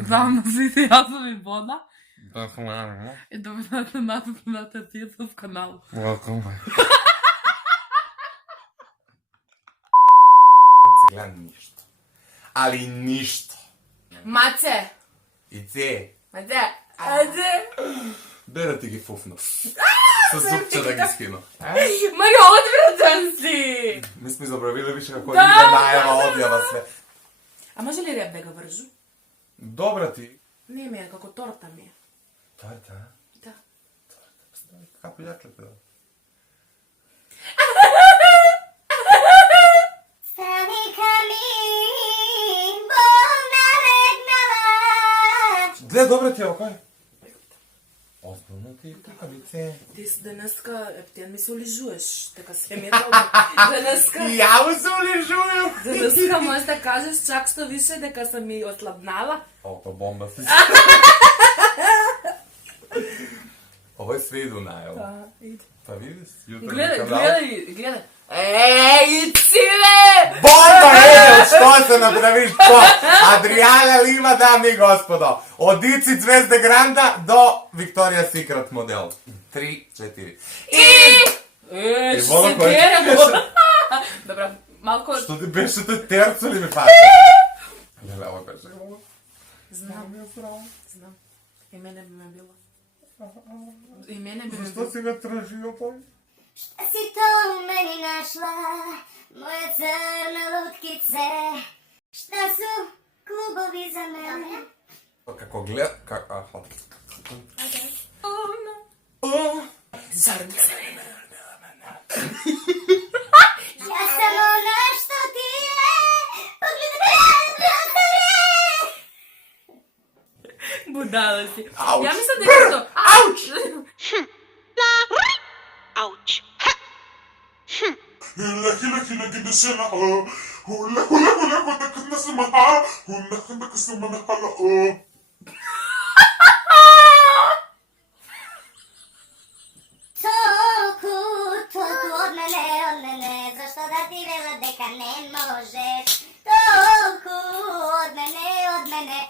Dam na sviti jazovi voda Da, hvala. i dobivate na tetitov kanal. Welcome. Se gledam ništa. Ali ništa. Mace! Ice. Mace! Ajde! Daj da ti gi fufnu. Sa zupča da gi skinu. Mario, odvratan si! Mi smo zaboravili više kako ide najava, odjava sve. A može li rep da ga vržu? Dobra ti. Nije mi je, kako torta mi je. Torta? Da. Kako jače te da? Gle, dobra ti je, ovo kaj? Ozbiljno ti, kukavice. Ti dneska, ti mi se uližuješ, така се ми е dobro. Dneska, Ja mu se uližuju. dneska možeš da kažeš čak što više дека sam mi oslabnala. O, pa bomba si. Ovo je sve idu najavu. Pa, ide. Pa vidiš, jutarnji Gledaj, kanal. gledaj. Ej, cile! Bomba je, što se napraviš to? Adriana Lima, dami i gospodo. Od Ici Zvezde Granda do Victoria's Secret model. 3, 4. Ej, Ti vola što se koje- teramo. Dobra, malko... Što ti beše, to je terco li mi fata? Gleda, ovo beše. Znam. I mene bi me bilo. I mene bi me Što bilo. si ga tražio, pa? Šta si to u meni našla, moje crne lutkice? Šta su klubovi za mene? Kako gleda, aha. Zar mi se Ja sam ona što ti je, pogledaj me, budala si. Auć. Ja mislim da je to... Auć! Ouch. Hula hula hula gida sana oh. Hula hula hula hula gida sana ha. Hula hula gida sana hala oh. Толку od mene, zašto da ti vela deka ne možeš? Толку od mene,